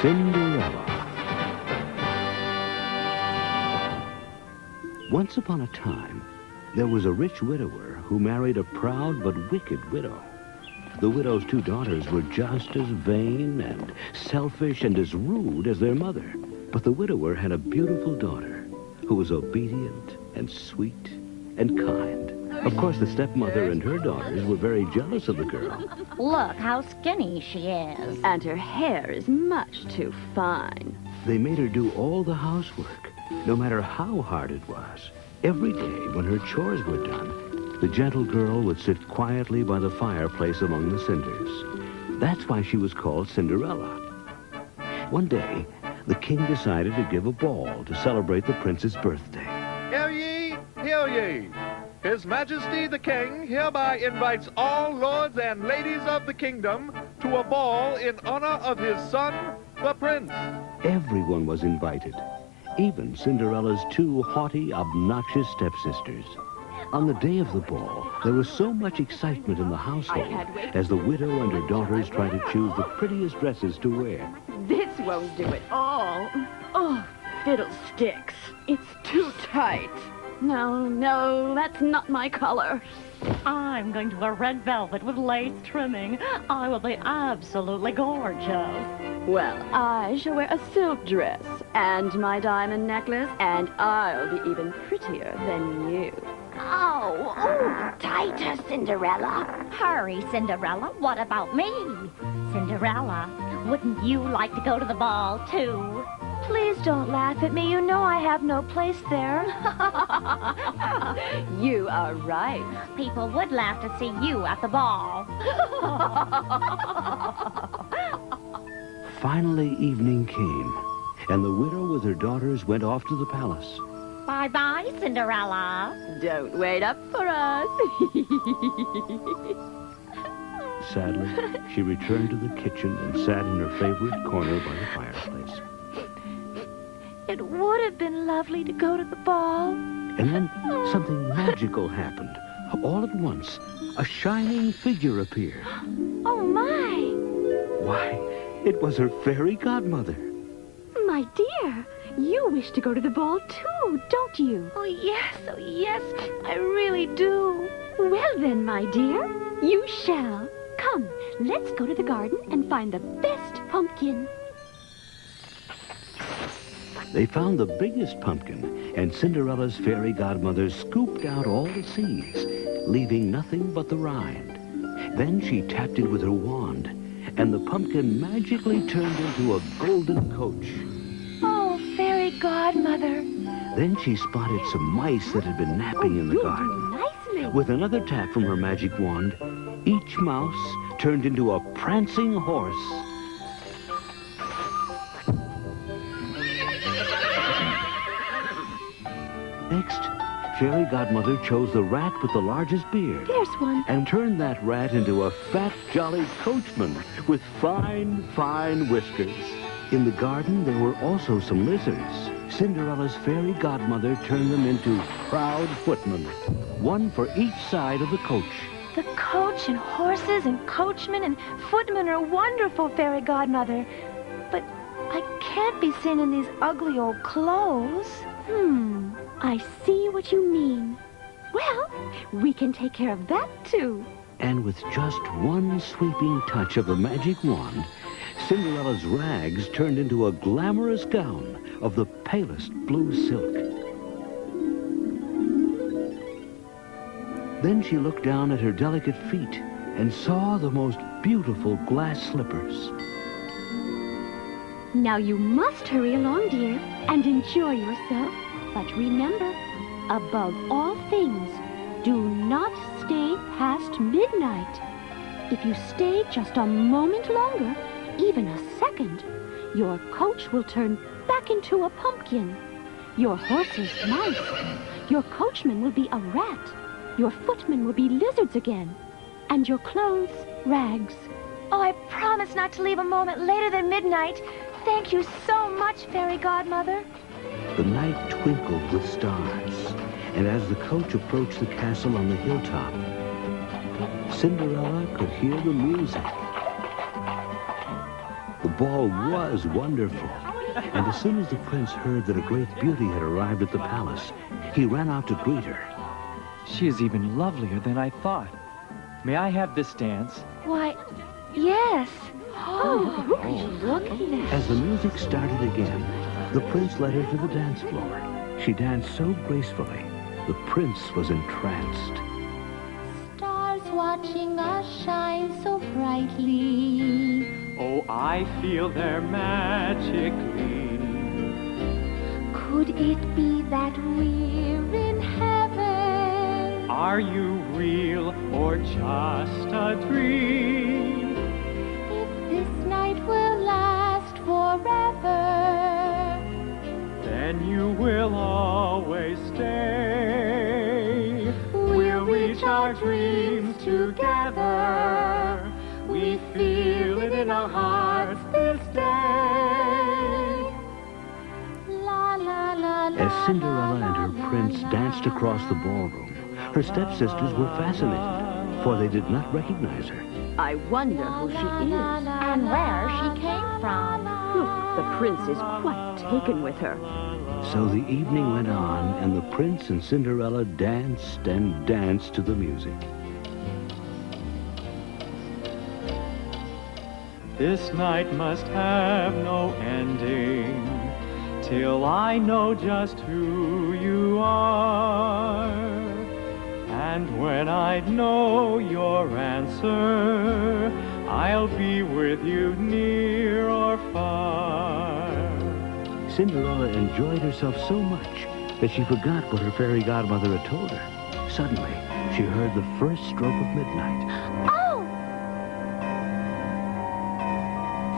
Cinderella. Once upon a time, there was a rich widower who married a proud but wicked widow. The widow's two daughters were just as vain and selfish and as rude as their mother. But the widower had a beautiful daughter who was obedient and sweet and kind. Of course, the stepmother and her daughters were very jealous of the girl. Look how skinny she is. And her hair is much too fine. They made her do all the housework, no matter how hard it was. Every day when her chores were done, the gentle girl would sit quietly by the fireplace among the cinders. That's why she was called Cinderella. One day, the king decided to give a ball to celebrate the prince's birthday. Hear ye, hear ye. His Majesty the King hereby invites all lords and ladies of the kingdom to a ball in honor of his son, the prince. Everyone was invited, even Cinderella's two haughty, obnoxious stepsisters. On the day of the ball, there was so much excitement in the household as the widow and her daughters tried to choose the prettiest dresses to wear. This won't do at all. Oh, fiddlesticks. It's too tight. No, that's not my color. I'm going to wear red velvet with lace trimming. I will be absolutely gorgeous. Well, I shall wear a silk dress and my diamond necklace, and I'll be even prettier than you. Oh, tighter, Cinderella. Hurry, Cinderella. What about me? Cinderella, wouldn't you like to go to the ball, too? Please don't laugh at me. You know I have no place there. You are right. People would laugh to see you at the ball. Finally, evening came, and the widow with her daughters went off to the palace. Bye-bye, Cinderella. Don't wait up for us. Sadly, she returned to the kitchen and sat in her favorite corner by the fireplace. It would have been lovely to go to the ball. And then something magical happened. All at once, a shining figure appeared. Oh, my. Why, it was her fairy godmother. My dear, you wish to go to the ball, too, don't you? Oh, yes, I really do. Well, then, my dear, you shall. Come, let's go to the garden and find the best pumpkin. They found the biggest pumpkin, and Cinderella's fairy godmother scooped out all the seeds, leaving nothing but the rind. Then she tapped it with her wand, and the pumpkin magically turned into a golden coach. Oh, fairy godmother. Then she spotted some mice that had been napping in the garden. Nicely. With another tap from her magic wand, each mouse turned into a prancing horse. Next, Fairy Godmother chose the rat with the largest beard. There's one. And turned that rat into a fat, jolly coachman with fine, fine whiskers. In the garden, there were also some lizards. Cinderella's fairy godmother turned them into proud footmen, one for each side of the coach. The coach and horses and coachmen and footmen are wonderful, fairy godmother. But I can't be seen in these ugly old clothes. I see what you mean. Well, we can take care of that, too. And with just one sweeping touch of the magic wand, Cinderella's rags turned into a glamorous gown of the palest blue silk. Then she looked down at her delicate feet and saw the most beautiful glass slippers. Now you must hurry along, dear, and enjoy yourself. But remember, above all things, do not stay past midnight. If you stay just a moment longer, even a second, your coach will turn back into a pumpkin. Your horses, mice. Your coachman will be a rat. Your footmen will be lizards again. And your clothes, rags. Oh, I promise not to leave a moment later than midnight. Thank you so much, Fairy Godmother. The night twinkled with stars, and as the coach approached the castle on the hilltop, Cinderella could hear the music. The ball was wonderful. And as soon as the prince heard that a great beauty had arrived at the palace, he ran out to greet her. She is even lovelier than I thought. May I have this dance? Why, yes. Oh, look at that. As the music started again, the prince led her to the dance floor. She danced so gracefully, the prince was entranced. Stars watching us shine so brightly. Oh, I feel their magic gleam. Could it be that we're in heaven? Are you real or just a dream? If this night will last forever, Then you will always stay. we'll reach our dreams together. We feel it in our hearts this day. La la la la. As Cinderella and her prince danced across the ballroom, her stepsisters were fascinated, for they did not recognize her. I wonder who she is. And where she came from. The prince is quite taken with her. So the evening went on, and the prince and Cinderella danced and danced to the music. This night must have no ending, till I know just who you are. And when I know your answer, I'll be with you near or far. Cinderella enjoyed herself so much that she forgot what her fairy godmother had told her. Suddenly, she heard the first stroke of midnight. Oh!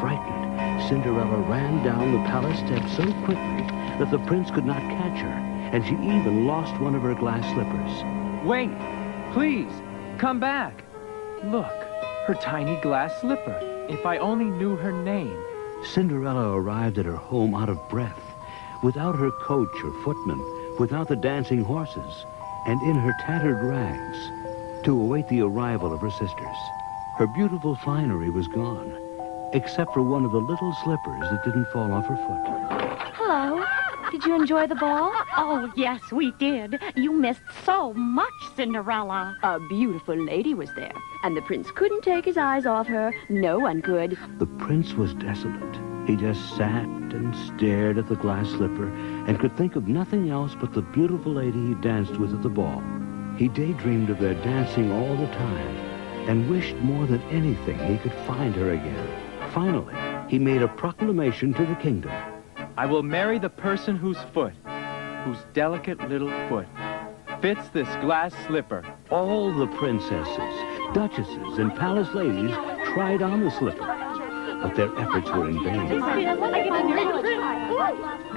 Frightened, Cinderella ran down the palace steps so quickly that the prince could not catch her, and she even lost one of her glass slippers. Wait, please, come back. Look, her tiny glass slipper. If I only knew her name. Cinderella arrived at her home out of breath, without her coach or footman, without the dancing horses, and in her tattered rags, to await the arrival of her sisters. Her beautiful finery was gone, except for one of the little slippers that didn't fall off her foot. Hello. Did you enjoy the ball? Oh, yes, we did. You missed so much, Cinderella. A beautiful lady was there, and the prince couldn't take his eyes off her. No one could. The prince was desolate. He just sat and stared at the glass slipper and could think of nothing else but the beautiful lady he danced with at the ball. He daydreamed of their dancing all the time and wished more than anything he could find her again. Finally, he made a proclamation to the kingdom. I will marry the person whose delicate little foot fits this glass slipper. All the princesses, duchesses, and palace ladies tried on the slipper, but their efforts were in vain.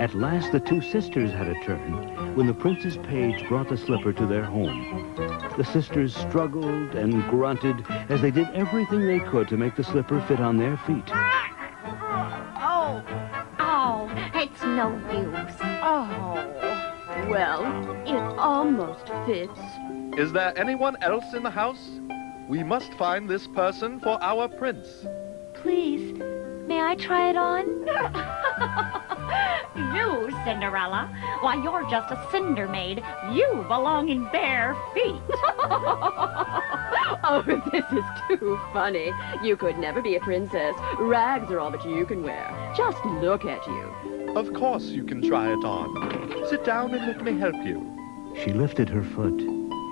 At last, the two sisters had a turn when the prince's page brought the slipper to their home. The sisters struggled and grunted as they did everything they could to make the slipper fit on their feet. Oh, it's no use. Oh, well, it almost fits. Is there anyone else in the house? We must find this person for our prince. Please, may I try it on? You, Cinderella? Why, you're just a cinder maid. You belong in bare feet. Oh, this is too funny. You could never be a princess. Rags are all that you can wear. Just look at you. Of course you can try it on. Sit down and let me help you. She lifted her foot,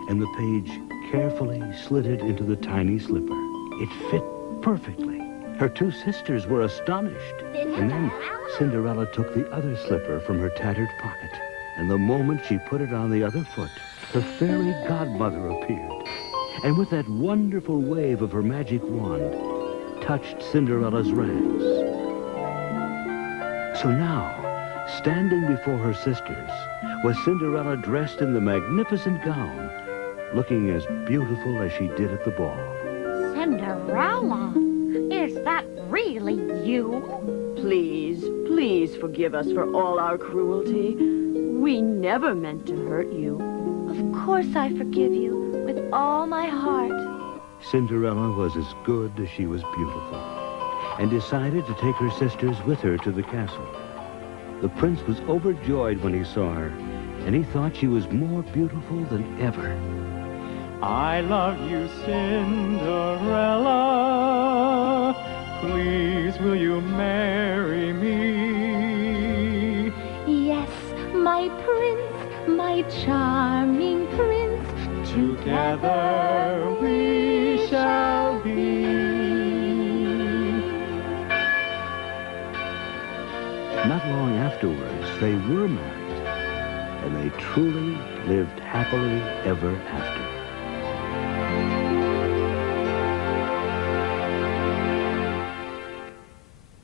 and the page carefully slid it into the tiny slipper. It fit perfectly. Her two sisters were astonished. And then Cinderella took the other slipper from her tattered pocket. And the moment she put it on the other foot, her fairy godmother appeared. And with that wonderful wave of her magic wand, touched Cinderella's rags. So now, standing before her sisters, was Cinderella dressed in the magnificent gown, looking as beautiful as she did at the ball. Cinderella? Is that really you? Please, please forgive us for all our cruelty. We never meant to hurt you. Of course I forgive you with all my heart. Cinderella was as good as she was beautiful. and decided to take her sisters with her to the castle. The prince was overjoyed when he saw her, and he thought she was more beautiful than ever. I love you, Cinderella. Please, will you marry me? Yes, my prince, my charming prince. Together we shall be. Not long afterwards, they were married, and they truly lived happily ever after.